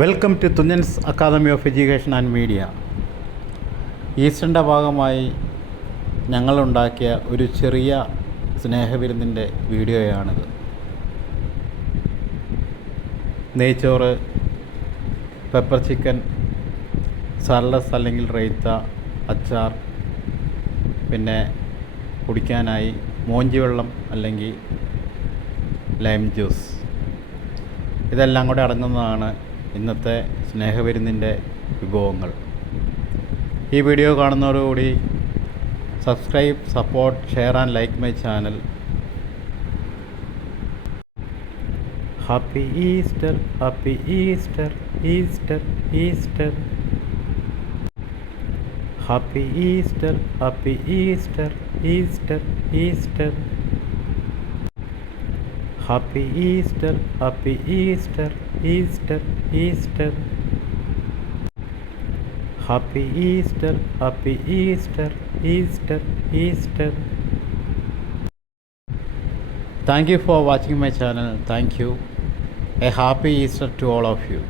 Welcome to Thunchan's academy of education and media. ഈസ്റ്ററിൻ്റെ ഭാഗമായി ഞങ്ങളുണ്ടാക്കിയ ഒരു ചെറിയ സ്നേഹവിരുന്നിൻ്റെ വീഡിയോയാണിത്. നെയ്ച്ചോറ്, പെപ്പർ ചിക്കൻ, സാലഡ്സ് അല്ലെങ്കിൽ റൈത്ത, അച്ചാർ, പിന്നെ കുടിക്കാനായി മോഞ്ചി വെള്ളം അല്ലെങ്കിൽ ലൈം ജ്യൂസ്, ഇതെല്ലാം കൂടെ അടങ്ങുന്നതാണ് ഇന്നത്തെ സ്നേഹവിരുന്നിൻ്റെ വിഭവങ്ങൾ. ഈ വീഡിയോ കാണുന്നതോടുകൂടി subscribe, support, share and like my channel. Happy Easter, happy Easter, Easter, Easter. Happy Easter, happy Easter, Easter, Easter. Happy Easter, happy Easter, Easter, Easter. Happy Easter, happy Easter, Easter, Easter. Thank you for watching my channel. Thank you. A happy Easter to all of you.